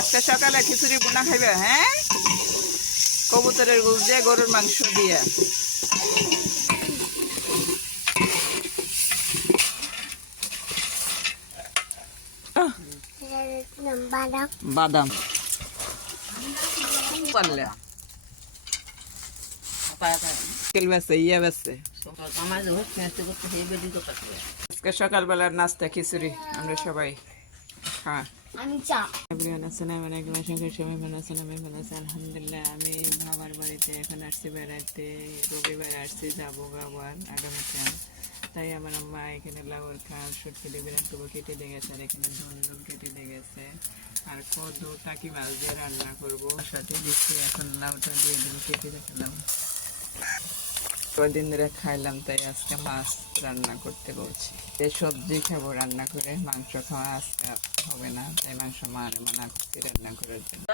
আজকে সকালে খিচুড়ি বোনা খাইবে? হ্যাঁ, কবুতরের গুল দিয়ে গরুর মাংস দিয়ে। বাদাম পারলে আজকে সকালবেলার নাস্তা খিচুড়ি আমরা সবাই হ্যাঁ। আলহামদুলিল্লাহ, আমি বাবার বাড়িতে এখন আসছি বেড়াইতে। রবিবার আসছি, যাবো আবার আগামীকাল। তাই আমার আম্মা এখানে লাউর খাল সুটকি দেবেন তবু কেটে দিয়ে গেছে, আর এখানে ধন্দুল কেটে দিয়ে গেছে, আর কদু টাকি মাছ দিয়ে রান্না করবো। সাথে দিচ্ছি এখন লাউটা দিয়ে দেবো, কেটে রাখলাম। কদিন ধরে খাইলাম, তাই আজকে মাছ রান্না করতে বলছি। এই সবজি খাবো রান্না করে, মাংস খাওয়া আজকে হবে না, তাই মাংস মানা করছি রান্না করার জন্য।